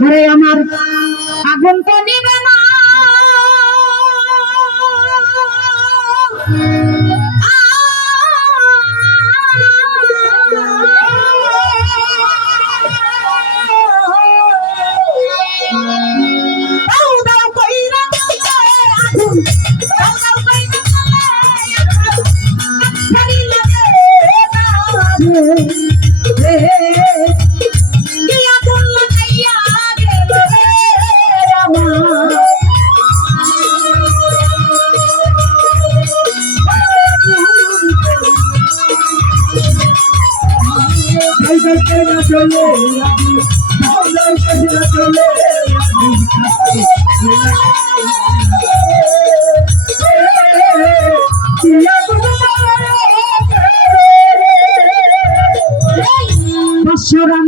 ওরে আমার আগুন তো নিবে না দাও দাও কইরা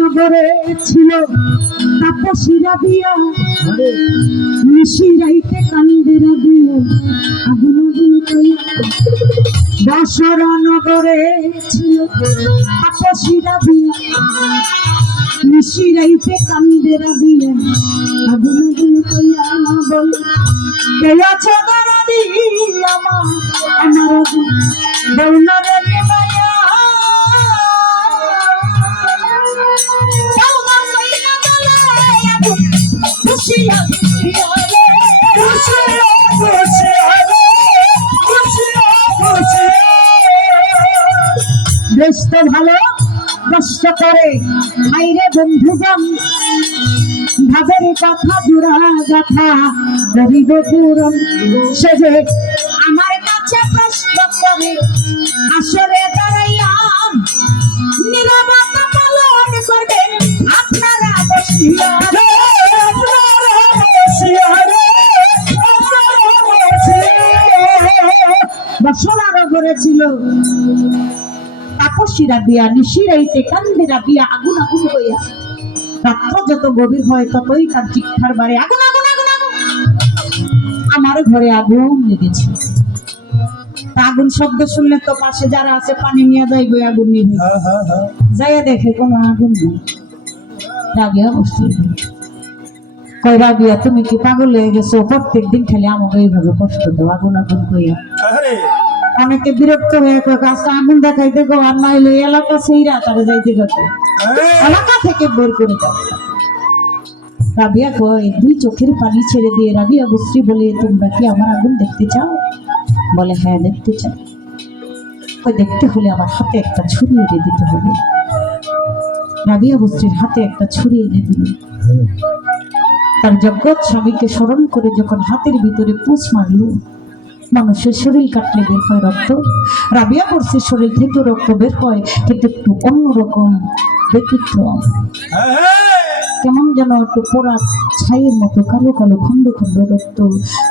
নগরে ছিল তাপসীরা বিয়া নিশিরাইতে কান্দেরা বিয়া আগুন আগুন কইয়া। দশরা নগরে ছিল তাপসীরা বিয়া নিশিরাইতে কান্দেরা বিয়া আগুন বেশ তো ভালো কষ্ট করে। হাইরে বন্ধুগণ ভাবের কথা জোড়া গাথা গরিব পুরন সে যে আমার কাছে প্রশ্ন করে আসলে দাঁড়াইয়া নিরবতা পালন করবেন আপনারা বসিয়া তাপসীরা বিয়া নিশিরাইতে কান্দেরা বিয়া আগুন আগুন হইয়া রাত্র যত গভীর হয় ততই তার চিৎকার বাড়ে। আগুন আগুন আগুন আগুন। আমার ঘরে আগুন লেগেছে। আগুন শব্দ শুনলে তো পাশে যারা আছে পানি নিয়ে যাইবে আগুন নিবে যাইয়া দেখে কোনো আগুন নেই। রাবিয়া বসতে কই রাবিয়া তুমি কি পাগল হয়ে গেছো? প্রত্যেক দিন খালি আমাকে এইভাবে কষ্ট দাও। আগুন আগুন কইয়া। অনেকে বিরক্ত হয়ে কয় কাজটা আগুন দেখাইতে গো আর না হইলে এলাকা সেইরা তারা যাইতে গেছে এলাকা থেকে বের করে রাবিয়া কয় দুই চোখের পানি ছেড়ে দিয়ে রাবিয়া বস্ত্রী বলে তোমরা কি আমার আগুন দেখতে চাও? বলে হ্যাঁ দেখতে চাই। ওই দেখতে হলে আমার হাতে একটা ছুরি এনে দিতে হবে। রাবিয়া বস্ত্রীর হাতে একটা ছুরি এনে দিল। তার জগৎ স্বামীকে স্মরণ করে যখন হাতের ভিতরে পুষ মারলো মানুষের শরীর কাটলে বের হয় রক্ত। রাবিয়া করছে শরীর থেকে রক্ত বের হয়, কিন্তু একটু অন্যরকম ব্যতিক্রম। কেমন যেন একটু পোড়া ছাইয়ের মতো কালো কালো খন্ড খন্ড রক্ত।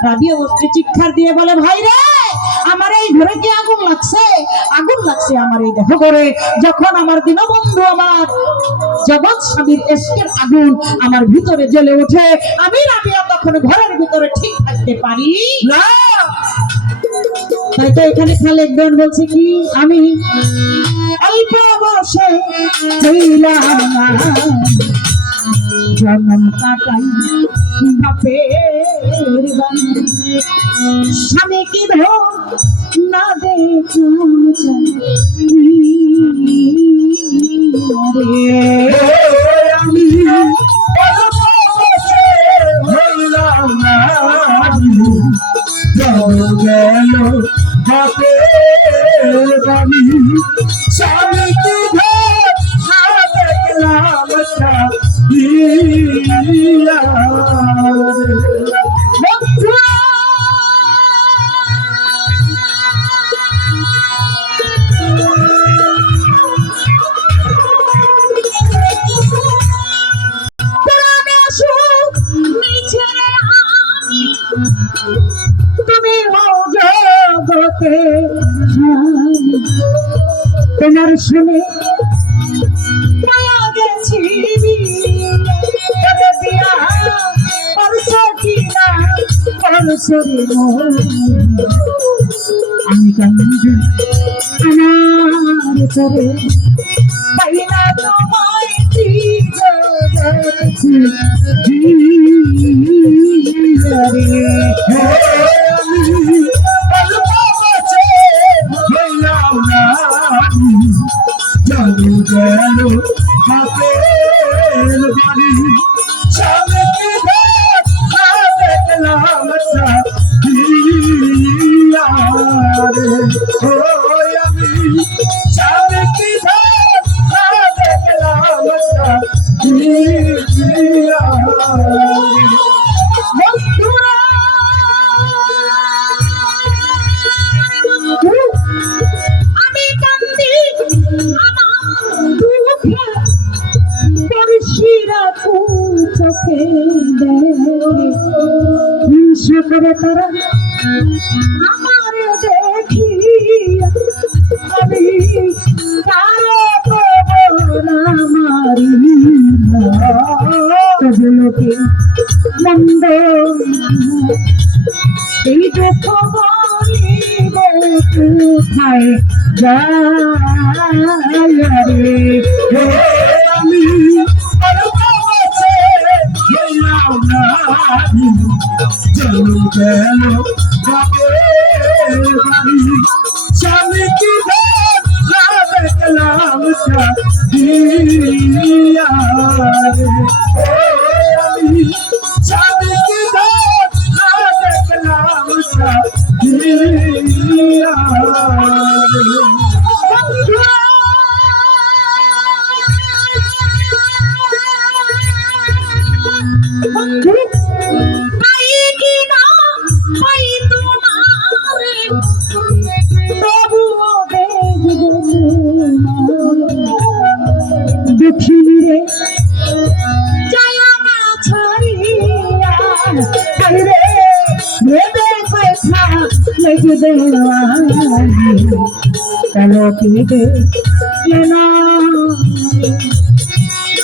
রাবিয়া বস্ত্রে চিৎকার দিয়ে বলে ভাই রে আমার এই ঘরে কি আগুন লাগছে? আগুন লাগছে আমার এই দেহ ঘরে। যখন আমার দীনবন্ধু আমার জগৎ স্বামীর এসকের আগুন আমার ভিতরে জ্বলে ওঠে, আমি রাবিয়া তখন ঘরের ভিতরে ঠিক থাকতে পারি না। তাই এখানে খালেক বেন বলছে কি, আমি অল্প বসে জন্ম কাটাই। স্বামী কি না দেখলাম আমি গেল হাতে বাণী তুমি জগতে। তোমার শুনে গেছি। আমি আমার চরে পাইলা তোমায় চোখে হিংসা করে তারা তবুলোকে মন্দ এই দুঃখ কোথায় দেখিনি রে যায় না ছাড়িয়া রে ভেবে কথা লেগে দেওয়া কেন কেটে কেন?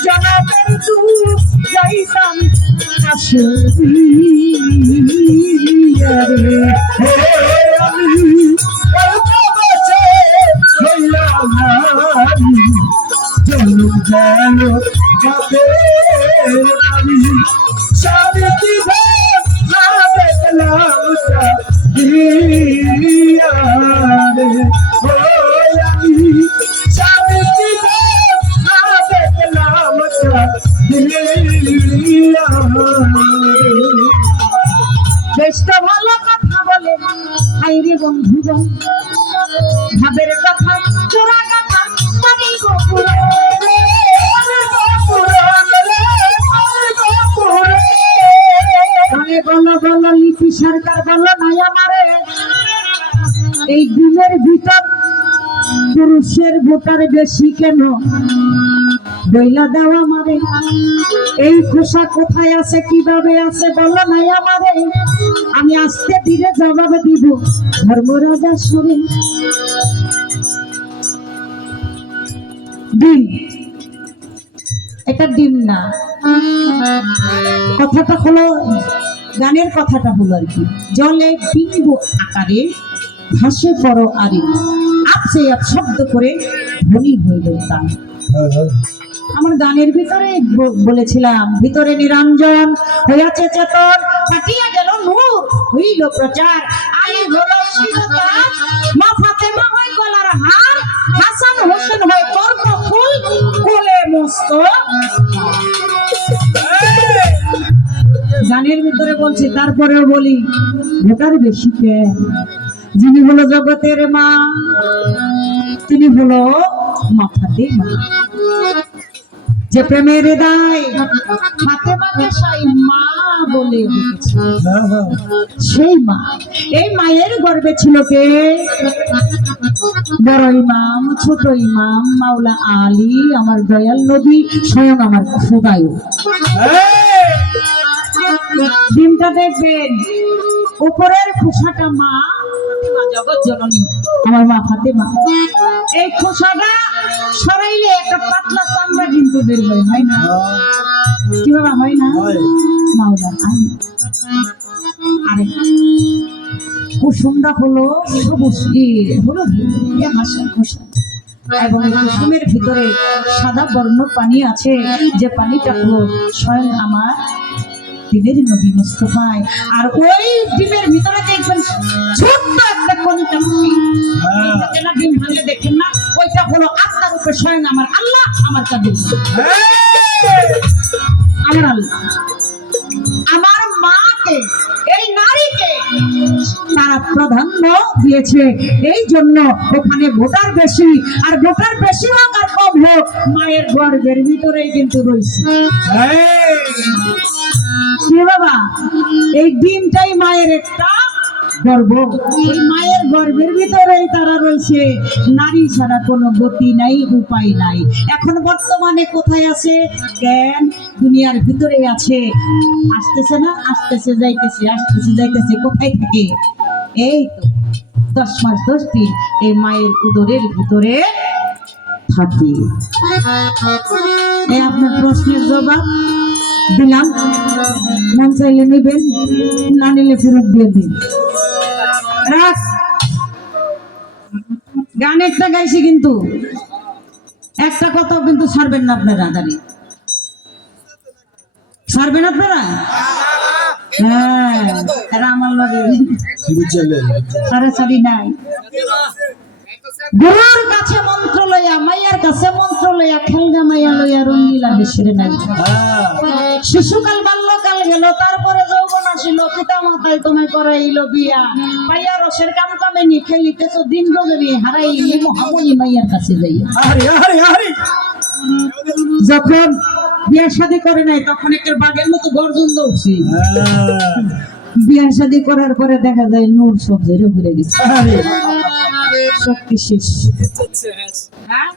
জনমের তু যাইতাম আসিয়া রে গেল বাপের বাড়ি কি ঘর না দেখলাম দিয়া রে ও আমি কি ঘর না দেখলাম তো ভালো কথা বলে হাই রে বন্ধু ভাবের কথা চোরা কথা বলো বলো লিপি সরকার বলো, নাই আমারে। এই দিনের ভিতর পুরুষের ভোটার বেশি কেন? বইলা এই খোসা কোথায় আছে, কীভাবে আছে, বলো, নাই আমারে। আমি আস্তে ধীরে জবাব দিব, ধর্মরাজা শুনে ডিম। এটা ডিম না। কথাটা হলো গানের কথাটা হলো আর কি জলে বিন্দু আকারে ভাসে পড়ো আরে আপসে আপ শব্দ করে ধ্বনি হইল তার। আমার গানের ভিতরে বলেছিলাম ভিতরে নিরঞ্জন হইয়াছে চেতন ফাটিয়া গেল নূর হইল প্রচার। আলী হলো শিবতাজ মা ফাতেমা হয় গলার হার হাসান হোসেন হয় কর্ম ফুল কোলে মস্ত গানের ভিতরে বলছি, তারপরেও বলি ভোটার বেশি কেন যিনি হলো জগতের মা, তিনি হলো মাথাতে মা। যে প্রেমের দায় সাই মা বলে এই মায়ের গর্বে ছিল কে? বড় ইমাম, ছোট ইমাম, মাওলা আলী, আমার দয়াল নবী, স্বয়ং আমার খোদায়ু ডিমটা দেখবেন উপরের খোসাটা মা জগৎ জননী। আমার মা ফাতেমা। এই খোসাটা সরাইলে একটা পাতলা চামড়া কিন্তু বের হয় হয় না? কীভাবে হয় না? মাওলা আলী। আরে কুসুমটা হলো সবুজ হলো হাসান খোসা। এবং কুসুমের ভিতরে সাদা বর্ণ পানি আছে যে পানিটা হলো স্বয়ং আমার দিনের নবী মুস্তফায় আর ওই ডিমের ভিতরে দেখবেন ছোট্ট একটা কণিকা ডিম ভাঙলে দেখেন না ওইটা হলো উপরে স্বয়ং আমার আল্লাহ আমার কাদের আমার আল্লাহ। আমার মাকে এই নারীকে তারা প্রাধান্য দিয়েছে। এই জন্য ওখানে ভোটার বেশি আর ভোটার বেশি হোক আর কম হোক মায়ের গর্ভের ভিতরেই কিন্তু রয়েছে। কি বাবা, এই ডিমটাই মায়ের একটা গর্ব। এই মায়ের গর্ভের ভিতরেই তারা রয়েছে। নারী ছাড়া কোনো গতি নাই, উপায় নাই। এখন বর্তমানে কোথায় আছে? জ্ঞান দুনিয়ার ভিতরে আছে। আসতেছে না? আসতেছে, যাইতেছে আসতেছে, যাইতেছে, কোথায় থাকে? এই তো, দশ মাস, দশ দিন এই মায়ের উদরের ভিতরে থাকে। আপনার প্রশ্নের জবাব? দিলাম। মন চাইলে নেবেন না নিলে ফেরত দিয়ে দিন। রাখ গান একটা গাইছি কিন্তু। একটা কথাও কিন্তু ছাড়বেন না আপনারা দাঁড়িয়ে ছাড়বেন আপনারা? হ্যাঁ আমার লাগে সারাসারি নাই। গুরুর কাছে মন্ত্র লইয়া মাইয়ার কাছে মন্ত্র লইয়া খেলগা মাইয়া লইয়া রঙ্গিলা দেশের নাই শিশুকাল বাল্যকাল গেল তারপরে যৌবন আসিল পিতা মাতায় তোমায় করাইল বিয়া। মাইয়া রসের কাম কামেনি খেলিতেছ দিন হারাইলি মহামণি মাইয়ার কাছে যাইয়া। যখন বিয়া শাদী করে নাই তখন একটা বাঘের মতো গর্জন দৌড়ছি। বিয়া শাদী করার পরে দেখা যায় নূর সব জেরে ঘুরে গেছে। শক্তি শেষ। হ্যাঁ?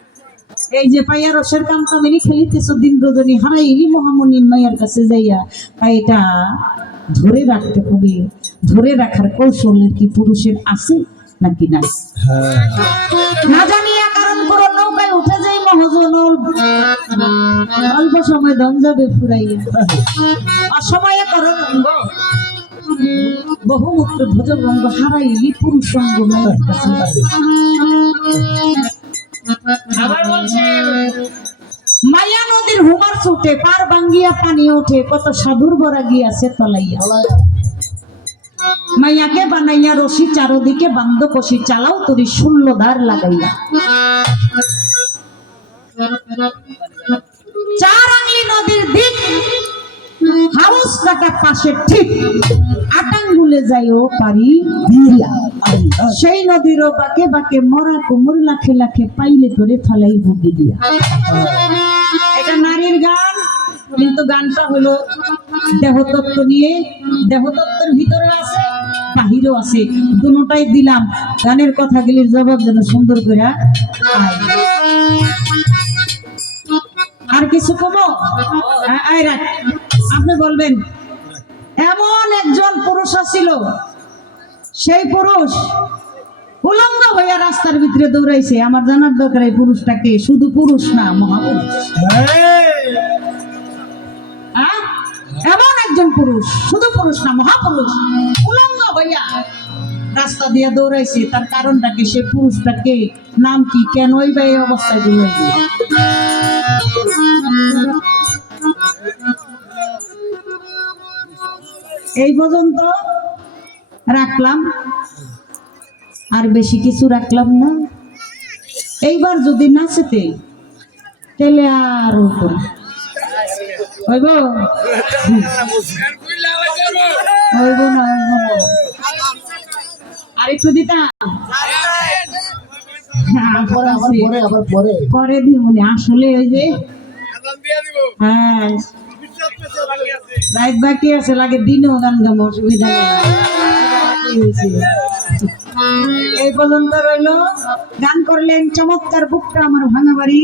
এই যে পাইয়া রসের কাম কামিনী খেলিতেছ দিন রজনী হারাইলি মহামণি মাইয়ার কাছে যাইয়া। তাই এটা ধরে রাখতে হবে। ধরে রাখার কৌশল কি পুরুষের আছে নাকি নাই? না জানিয়া কারণ করো, নৌকায় উঠে যাই মহাজন অল্প সময় দম যাবে ফুরাইয়া। অসময়ে করো রঙ্গ বহুমূত্র ভোজভঙ্গ হারাইলি পুরুষ সঙ্গ কাছে মায়া নদীর হুমার ছুটে, পার ভাঙ্গিয়া পানি ওঠে, কত সাধুর বরা গিয়াছে তলাইয়া। মাইয়াকে বানাইয়া রশি চারদিকে বান্ধ কষি, চালাও তরি ষোল্লদার লাগাইয়া। কাটা পাশে ঠিক আটাঙ্গুলে যাইও পারি সেই নদীর বাকে বাকে মরা কোমর লাখে লাখে পাইলে তোরে ফালাই ভুগি দিয়া এটা নারীর গান, কিন্তু গানটা হলো দেহতত্ত্ব নিয়ে। দেহতত্ত্বের ভিতরে আছে, বাহিরেও আছে। দুটাই দিলাম। গানের কথাগুলির জবাব যেন সুন্দর করে আর কিছু কমো? রাখ। আপনি বলবেন এমন একজন পুরুষ ছিল সেই পুরুষ উলঙ্গ হইয়া রাস্তার ভিতরে দৌড়াইছে। আমার জানার দরকার এই পুরুষটাকে শুধু পুরুষ না, মহাপুরুষ। হ্যাঁ? এমন একজন পুরুষ, শুধু পুরুষ না, মহাপুরুষ উলঙ্গ হইয়া রাস্তা দিয়ে দৌড়াইছে। তার কারণটা কি? সে পুরুষটাকে নাম কি? কেনই বা এই অবস্থায় দৌড়াইছে? এই পর্যন্ত রাখলাম। আর বেশি কিছু রাখলাম না। এইবার যদি নাচেতে তাহলে আর না। হইব? হইব না হইব না। আর একটু দিতাম? হ্যাঁ, পরে আছে। আবার পরে পরে। দিমুনি। আসলে ওই যে হ্যাঁ। রাত বাকি আছে লাগে দিনও গান গাম অসুবিধা? এই পর্যন্ত রইল। গান করলেন চমৎকার বুকটা আমার ভাঙা বাড়ি।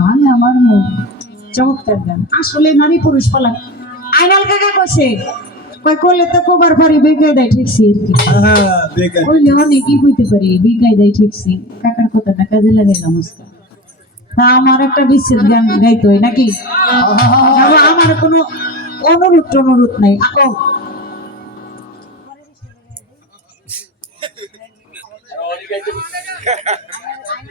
ভাঙা আমার মন চমৎকার গান। আসলে নারী পুরুষ পালা। আইনাল কাকা কইছে কই করলে তো কোবার পারি বেকায় দেয় ঠিকছি আর কি কইলে অনেকই কইতে পারি বেকায় দেয় ঠিকছি কাকার কথাটা কাজে লাগে নমস্কার। আমার একটা বিচ্ছেদ গান গাইতে হয় নাকি? আমার কোনো অনুরোধ অনুরোধ নাই ও